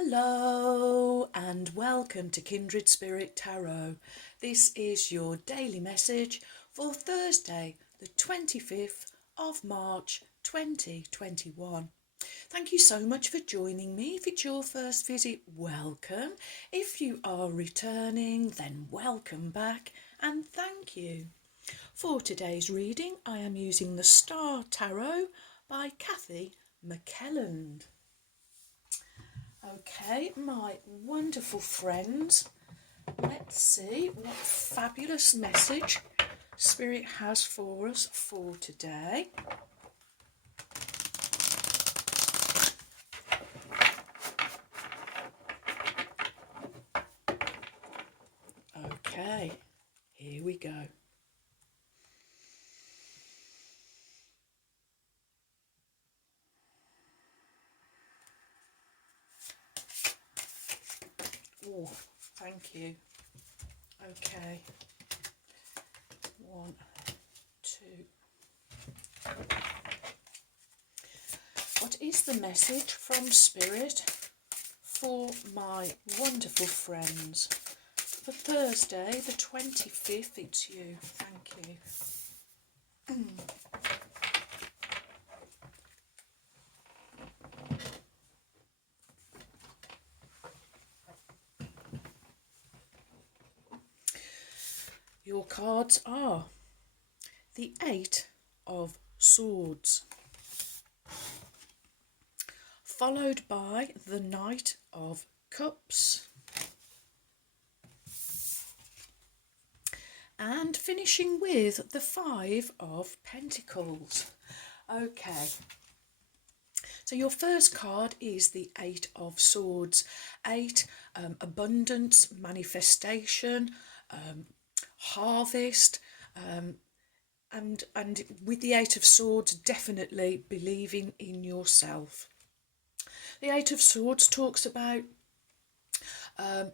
Hello and welcome to Kindred Spirit Tarot. This is your daily message for Thursday, the 25th of March 2021. Thank you so much for joining me. If it's your first visit, welcome. If you are returning, then welcome back and thank you. For today's reading, I am using the Star Tarot by Kathy McKelland. Okay, my wonderful friends, let's see what fabulous message Spirit has for us for today. Okay, here we go. Oh, thank you. Okay. 1, 2. What is the message from Spirit for my wonderful friends? For Thursday, the 25th, it's you. Thank you. Your cards are the 8 of Swords, followed by the Knight of Cups, and finishing with the 5 of Pentacles. Okay, so your first card is the 8 of Swords. 8, abundance, manifestation, harvest, and with the 8 of Swords, definitely believing in yourself. The 8 of Swords talks about the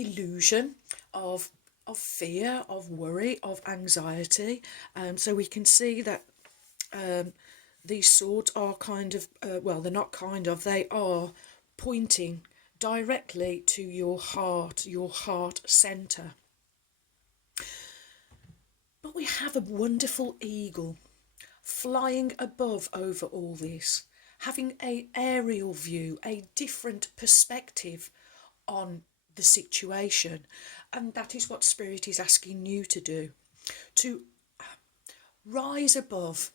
illusion of fear, of worry, of anxiety. So we can see that these swords are kind of, well, they're not kind of, they are pointing directly to your heart centre. But we have a wonderful eagle flying above over all this, having an aerial view, a different perspective on the situation. And that is what Spirit is asking you to do, to rise above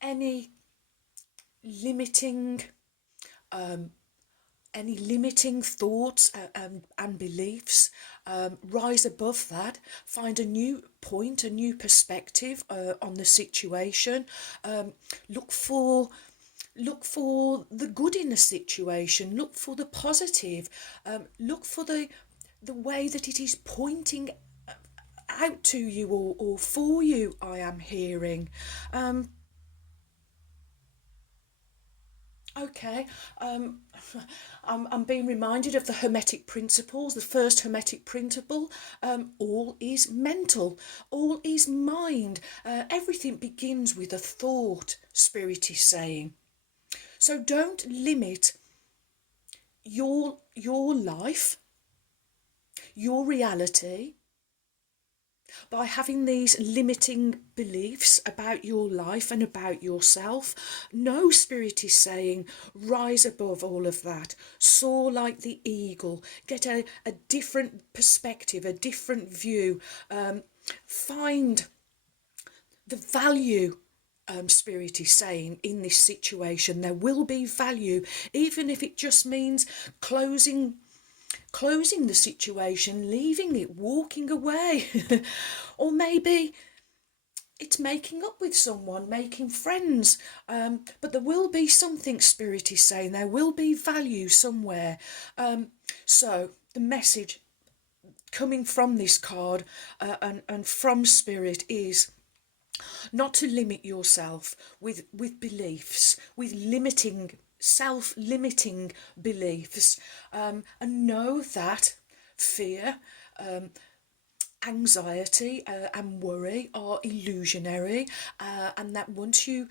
any limiting thoughts and beliefs. Rise above that, find a new point, a new perspective on the situation. Look for the good in the situation, look for the positive, look for the way that it is pointing out to you or for you, I am hearing. Okay, I'm being reminded of the Hermetic Principles. The first Hermetic Principle, all is mental, all is mind. Everything begins with a thought, Spirit is saying. So don't limit your life, your reality, by having these limiting beliefs about your life and about yourself. No, Spirit is saying, rise above all of that. Soar like the eagle. Get a different perspective, a different view. Find the value, Spirit is saying, in this situation. There will be value, even if it just means closing the situation, leaving it, walking away. Or maybe it's making up with someone, making friends. But there will be something, Spirit is saying. There will be value somewhere. So the message coming from this card and from Spirit is not to limit yourself with beliefs, with self-limiting beliefs, and know that fear, anxiety and worry are illusionary, and that once you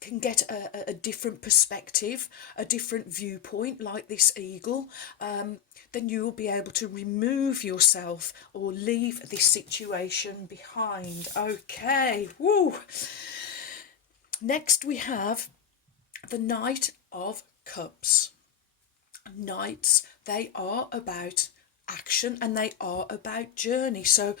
can get a different perspective, a different viewpoint, like this eagle, then you will be able to remove yourself or leave this situation behind. Okay, woo. Next we have the Knight of Cups. Knights, they are about action and they are about journey. So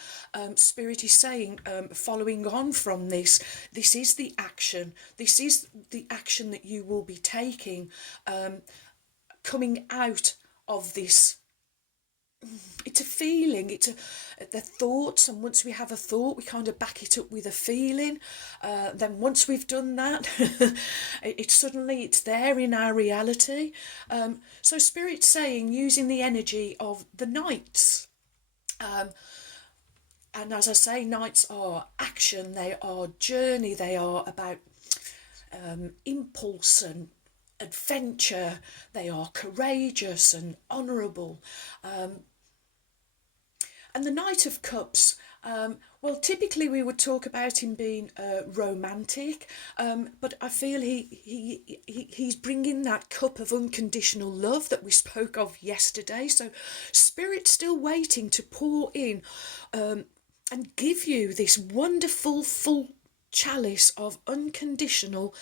Spirit is saying, following on from this is the action. This is the action that you will be taking, coming out of this. It's a feeling, the thoughts, and once we have a thought, we kind of back it up with a feeling. Then once we've done that, it's there in our reality. So Spirit's saying, using the energy of the knights, and as I say, knights are action, they are journey, they are about impulse and adventure, they are courageous and honourable. And the Knight of Cups, well, typically we would talk about him being romantic, but I feel he's bringing that cup of unconditional love that we spoke of yesterday. So Spirit's still waiting to pour in and give you this wonderful full chalice of unconditional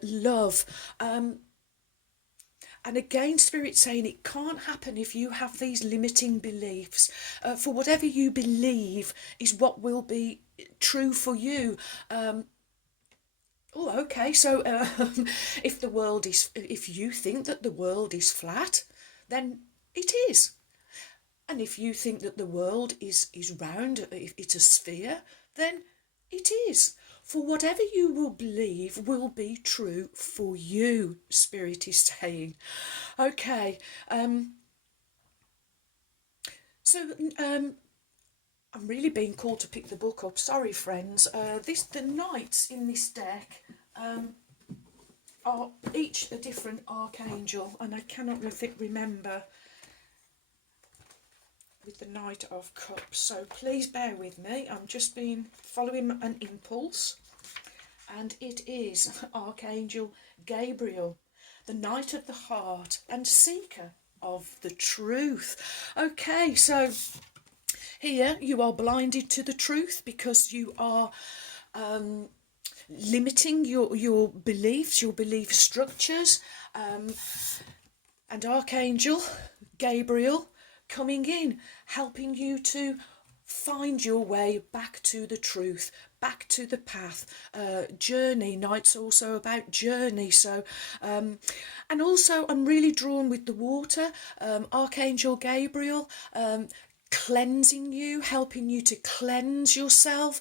love. And again, Spirit's saying it can't happen if you have these limiting beliefs. For whatever you believe is what will be true for you. Oh, okay. So if you think that the world is flat, then it is. And if you think that the world is round, if it's a sphere, then it is. For whatever you will believe will be true for you, Spirit is saying. Okay, so I'm really being called to pick the book up. Sorry, friends. The knights in this deck are each a different archangel, and I cannot remember with the Knight of Cups, so please bear with me. I'm just following an impulse, and it is Archangel Gabriel, the Knight of the Heart and Seeker of the Truth. Okay, so here you are blinded to the truth because you are limiting your beliefs, your belief structures, and Archangel Gabriel coming in, helping you to find your way back to the truth, back to the path. Journey, night's also about journey. So, and also I'm really drawn with the water. Archangel Gabriel, cleansing you, helping you to cleanse yourself,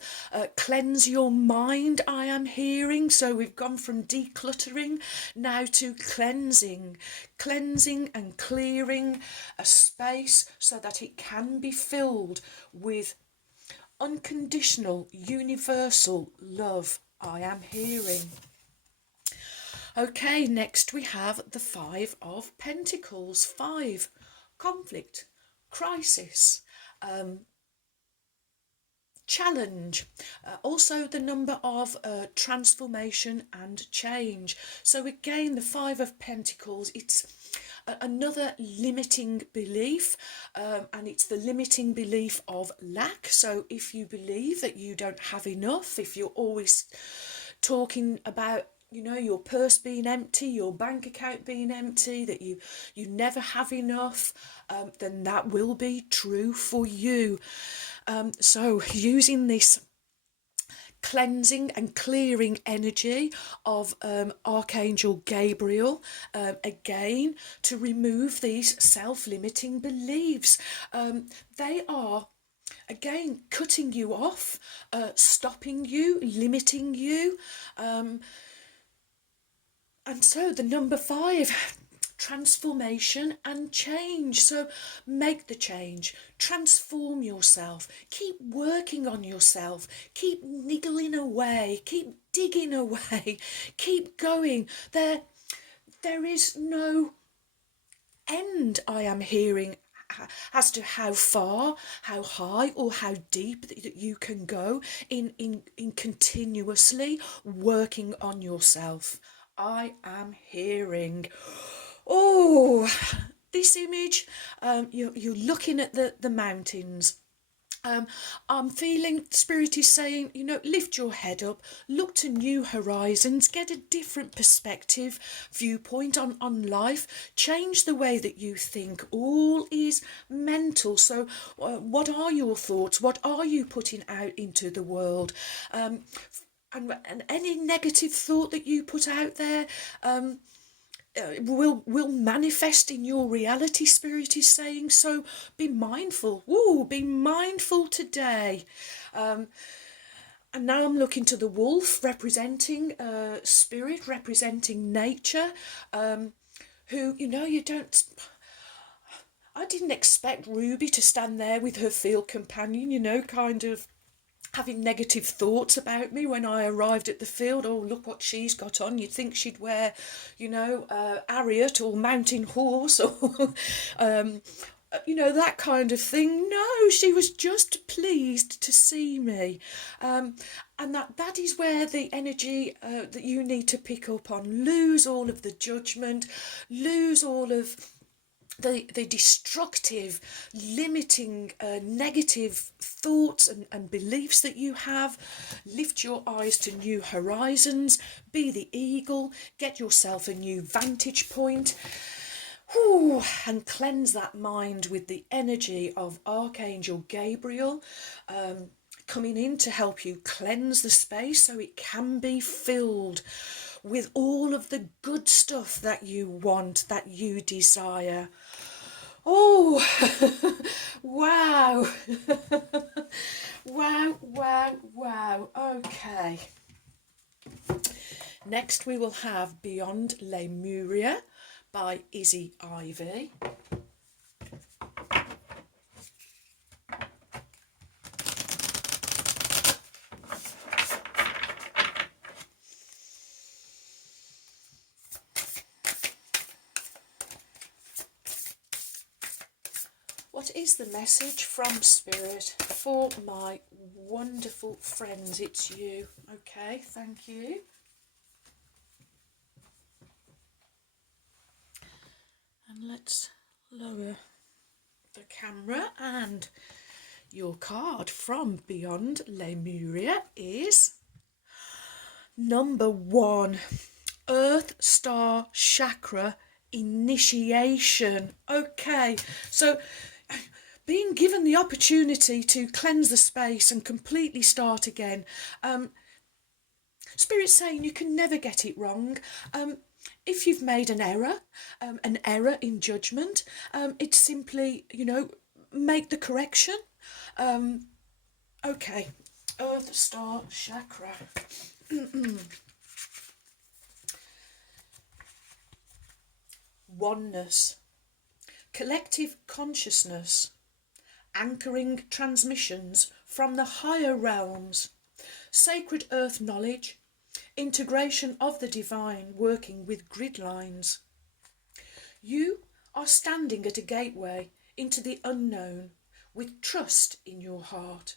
cleanse your mind, I am hearing. So we've gone from decluttering now to cleansing and clearing a space so that it can be filled with unconditional, universal love, I am hearing. Okay, next we have the Five of Pentacles. 5, conflict, crisis, challenge, also the number of transformation and change. So again, the 5 of Pentacles, it's another limiting belief, and it's the limiting belief of lack. So if you believe that you don't have enough, if you're always talking about your purse being empty, your bank account being empty, that you never have enough, then that will be true for you. So using this cleansing and clearing energy of Archangel Gabriel, again, to remove these self-limiting beliefs. They are, again, cutting you off, stopping you, limiting you. And so the number 5, transformation and change. So make the change, transform yourself, keep working on yourself, keep niggling away, keep digging away, keep going. There is no end, I am hearing, as to how far, how high, or how deep that you can go in continuously working on yourself. I am hearing, oh, this image, you're looking at the mountains. I'm feeling Spirit is saying, lift your head up, look to new horizons, get a different perspective, viewpoint on life, change the way that you think. All is mental. So, what are your thoughts? What are you putting out into the world? And any negative thought that you put out there, will manifest in your reality. Spirit is saying, so be mindful. Be mindful today. And now I'm looking to the wolf, representing spirit, representing nature, who, you don't... I didn't expect Ruby to stand there with her field companion, kind of having negative thoughts about me when I arrived at the field. Oh, look what she's got on. You'd think she'd wear, Ariat or mountain horse or, that kind of thing. No, she was just pleased to see me. And that is where the energy that you need to pick up on. Lose all of the judgment, lose all of the destructive, limiting, negative thoughts and beliefs that you have. Lift your eyes to new horizons, be the eagle, get yourself a new vantage point. And cleanse that mind with the energy of Archangel Gabriel, coming in to help you cleanse the space so it can be filled with all of the good stuff that you want, that you desire. Oh, wow. Wow. Okay. Next we will have Beyond Lemuria by Izzy Ivy. What is the message from Spirit for my wonderful friends? It's you. Okay, thank you. And let's lower the camera, and your card from Beyond Lemuria is number 1, Earth Star Chakra Initiation. Okay, so being given the opportunity to cleanse the space and completely start again. Spirit's saying you can never get it wrong. If you've made an error in judgment, it's simply, make the correction. Okay, Earth Star Chakra. Oneness, collective consciousness, anchoring transmissions from the higher realms, sacred earth knowledge, integration of the divine working with grid lines. You are standing at a gateway into the unknown with trust in your heart,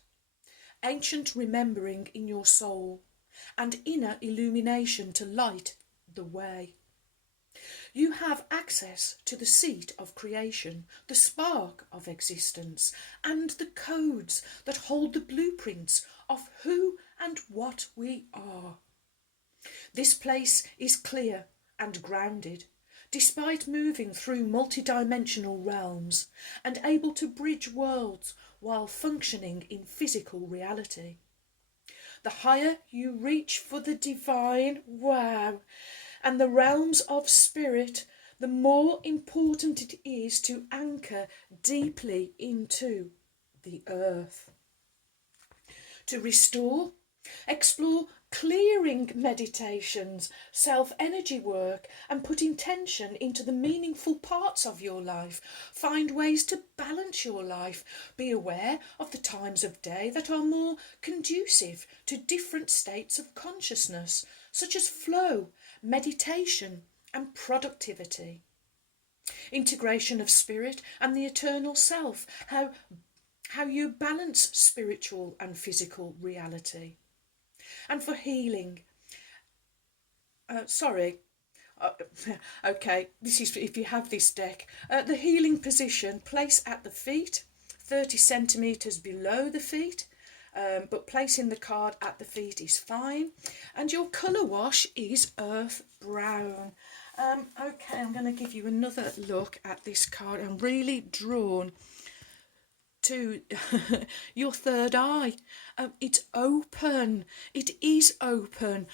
ancient remembering in your soul, and inner illumination to light the way. You have access to the seat of creation, the spark of existence, and the codes that hold the blueprints of who and what we are. This place is clear and grounded, despite moving through multidimensional realms and able to bridge worlds while functioning in physical reality. The higher you reach for the divine, and the realms of spirit, the more important it is to anchor deeply into the earth. To restore, explore clearing meditations, self-energy work, and put intention into the meaningful parts of your life. Find ways to balance your life. Be aware of the times of day that are more conducive to different states of consciousness, such as flow, meditation, and productivity. integration of spirit and the eternal self, how you balance spiritual and physical reality. And for healing, sorry, okay, this is if you have this deck. The healing position, place at the feet, 30 centimetres below the feet, but placing the card at the feet is fine. And your colour wash is earth brown. Okay, I'm going to give you another look at this card. I'm really drawn to your third eye. It's open. It is open.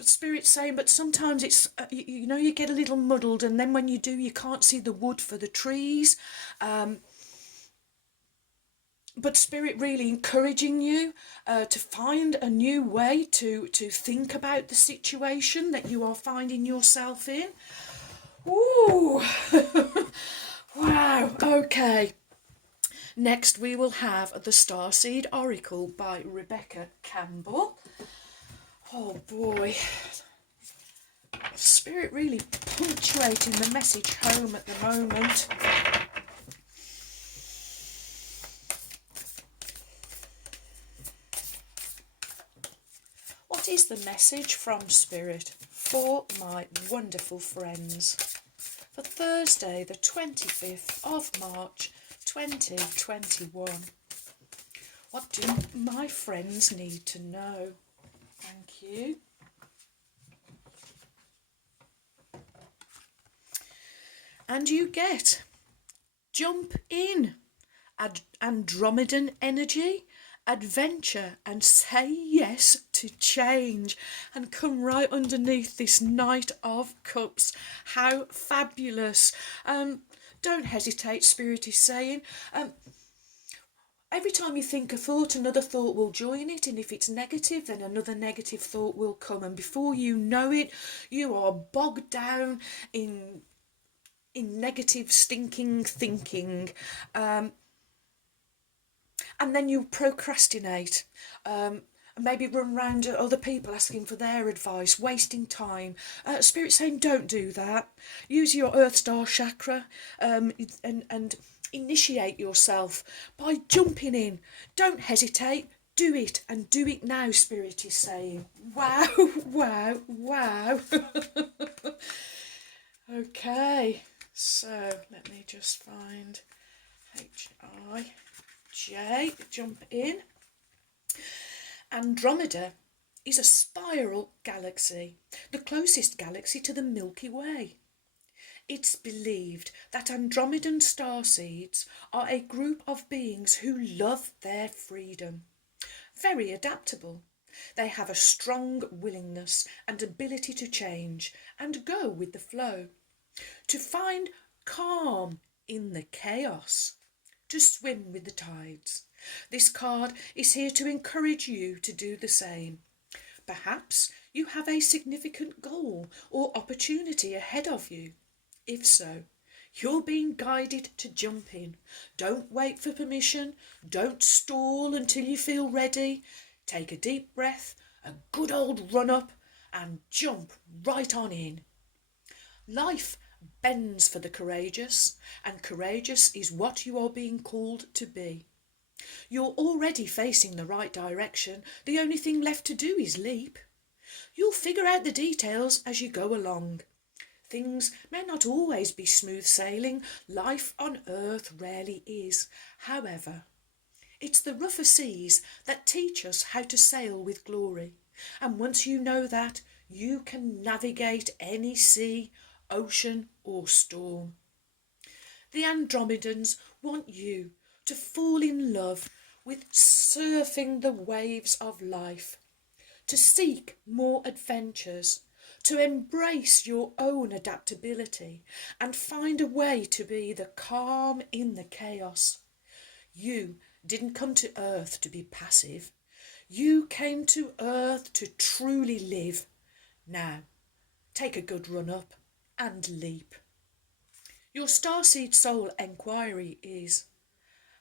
Spirit's saying, but sometimes it's you know, you get a little muddled, and then when you do, you can't see the wood for the trees. But Spirit really encouraging you to find a new way to think about the situation that you are finding yourself in. Ooh. Wow. Okay. Next we will have the Starseed Oracle by Rebecca Campbell. Oh boy. Spirit really punctuating the message home at the moment. What is the message from Spirit for my wonderful friends for Thursday the 25th of March 2021? What do my friends need to know? Thank you. And you get jump in, Andromedan energy, adventure, and say yes to change, and come right underneath this Knight of Cups. How fabulous. Don't hesitate, Spirit is saying. Every time you think a thought, another thought will join it, and if it's negative, then another negative thought will come, and before you know it, you are bogged down in negative, stinking thinking, and then you procrastinate, maybe run round at other people asking for their advice, wasting time. Spirit saying, don't do that. Use your Earth Star chakra, and initiate yourself by jumping in. Don't hesitate. Do it, and do it now, Spirit is saying. Wow, wow, wow. Okay, so let me just find H-I-J, jump in. Andromeda is a spiral galaxy, the closest galaxy to the Milky Way. It's believed that Andromedan starseeds are a group of beings who love their freedom. Very adaptable. They have a strong willingness and ability to change and go with the flow, to find calm in the chaos, to swim with the tides. This card is here to encourage you to do the same. Perhaps you have a significant goal or opportunity ahead of you. If so, you're being guided to jump in. Don't wait for permission. Don't stall until you feel ready. Take a deep breath, a good old run up, and jump right on in. Life bends for the courageous, and courageous is what you are being called to be. You're already facing the right direction. The only thing left to do is leap. You'll figure out the details as you go along. Things may not always be smooth sailing. Life on Earth rarely is. However, it's the rougher seas that teach us how to sail with glory. And once you know that, you can navigate any sea, ocean or storm. The Andromedans want you to fall in love with surfing the waves of life, to seek more adventures, to embrace your own adaptability and find a way to be the calm in the chaos. You didn't come to Earth to be passive. You came to Earth to truly live. Now, take a good run up and leap. Your Starseed Soul enquiry is,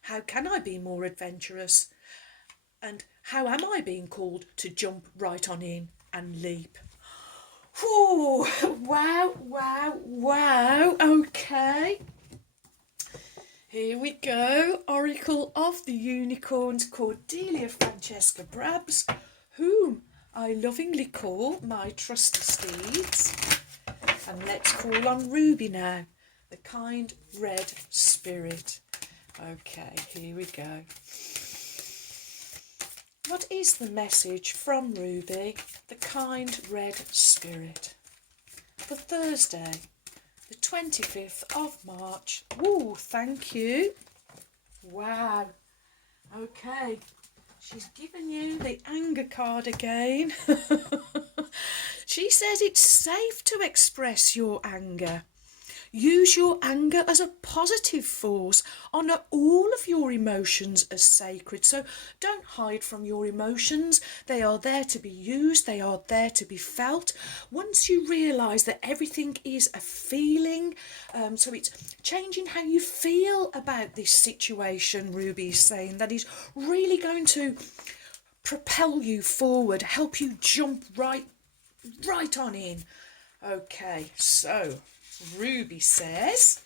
how can I be more adventurous? And how am I being called to jump right on in and leap? Whew, wow, wow, wow. Okay. Here we go. Oracle of the Unicorns, Cordelia Francesca Brabs, whom I lovingly call my trusty steeds. And let's call on Ruby now, the kind red spirit. Okay, here we go. What is the message from Ruby, the kind red spirit, for Thursday, the 25th of March? Ooh, thank you. Wow. Okay, she's given you the anger card again. She says it's safe to express your anger. Use your anger as a positive force. Honour all of your emotions as sacred. So don't hide from your emotions. They are there to be used. They are there to be felt. Once you realise that everything is a feeling, so it's changing how you feel about this situation, Ruby is saying, that is really going to propel you forward, help you jump right on in. Okay, so Ruby says,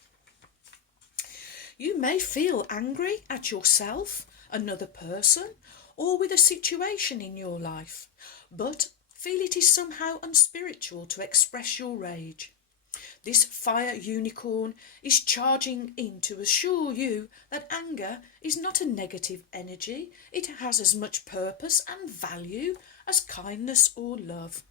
you may feel angry at yourself, another person, or with a situation in your life, but feel it is somehow unspiritual to express your rage. This fire unicorn is charging in to assure you that anger is not a negative energy. It has as much purpose and value as kindness or love.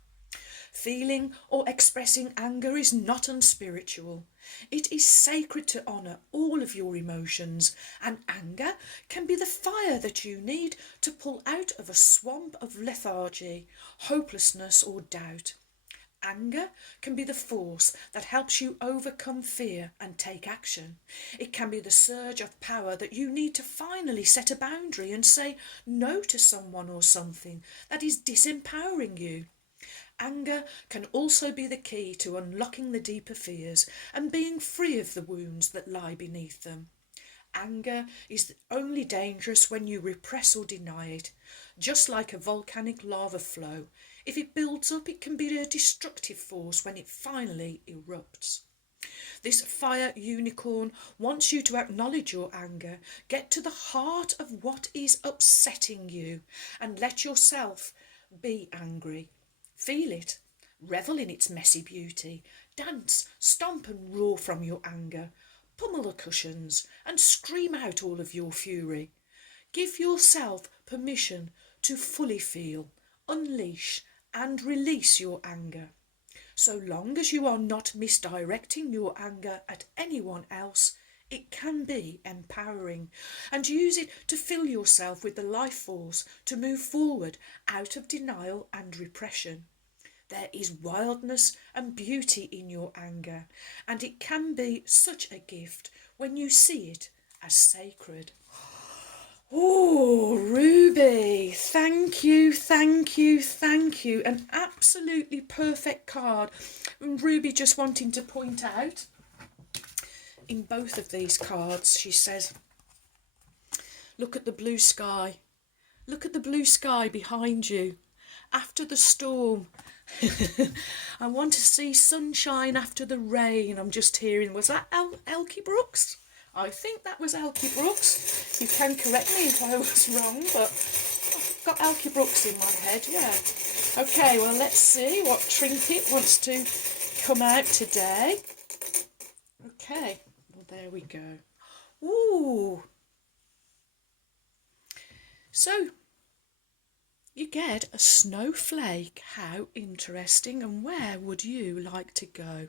Feeling or expressing anger is not unspiritual. It is sacred to honour all of your emotions, and anger can be the fire that you need to pull out of a swamp of lethargy, hopelessness or doubt. Anger can be the force that helps you overcome fear and take action. It can be the surge of power that you need to finally set a boundary and say no to someone or something that is disempowering you. Anger can also be the key to unlocking the deeper fears and being free of the wounds that lie beneath them. Anger is only dangerous when you repress or deny it. Just like a volcanic lava flow, if it builds up, it can be a destructive force when it finally erupts. This fire unicorn wants you to acknowledge your anger, get to the heart of what is upsetting you, and let yourself be angry. Feel it, revel in its messy beauty, dance, stomp and roar from your anger, pummel the cushions and scream out all of your fury. Give yourself permission to fully feel, unleash and release your anger. So long as you are not misdirecting your anger at anyone else, it can be empowering, and use it to fill yourself with the life force to move forward out of denial and repression. There is wildness and beauty in your anger, and it can be such a gift when you see it as sacred. Oh, Ruby, thank you, thank you, thank you. An absolutely perfect card. And Ruby just wanting to point out, in both of these cards, she says, look at the blue sky. Look at the blue sky behind you. After the storm, I want to see sunshine after the rain. I'm just hearing, was that Elkie Brooks? I think that was Elkie Brooks. You can correct me if I was wrong, but I've got Elkie Brooks in my head, yeah. Okay, well, let's see what trinket wants to come out today. Okay, well, there we go. Ooh. So, you get a snowflake. How interesting. And where would you like to go?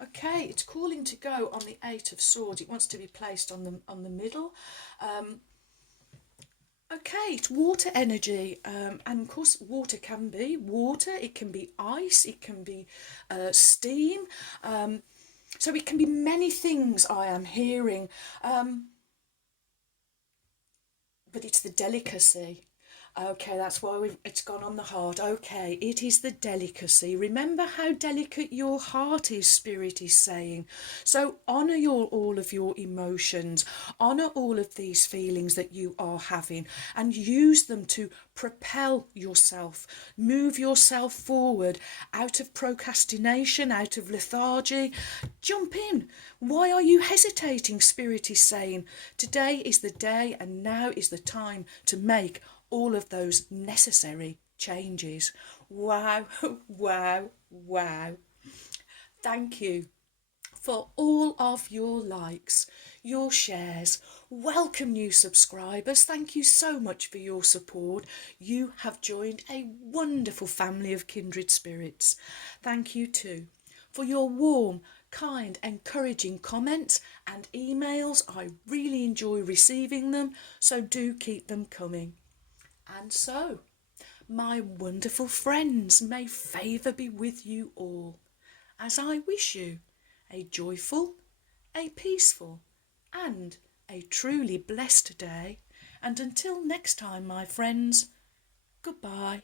Okay, it's calling to go on the Eight of Swords. It wants to be placed on the middle. Okay, it's water energy, and of course water can be water, it can be ice, it can be steam, so it can be many things I am hearing, but it's the delicacy. Okay, that's why it's gone on the heart. Okay, it is the delicacy. Remember how delicate your heart is, Spirit is saying. So honour all of your emotions, honour all of these feelings that you are having, and use them to propel yourself, move yourself forward out of procrastination, out of lethargy. Jump in. Why are you hesitating? Spirit is saying. Today is the day, and now is the time to make all of those necessary changes. Wow, wow, wow. Thank you for all of your likes, your shares. Welcome, new subscribers. Thank you so much for your support. You have joined a wonderful family of kindred spirits. Thank you too for your warm, kind, encouraging comments and emails. I really enjoy receiving them, so do keep them coming. And so, my wonderful friends, may favour be with you all, as I wish you a joyful, a peaceful, and a truly blessed day. And until next time, my friends, goodbye.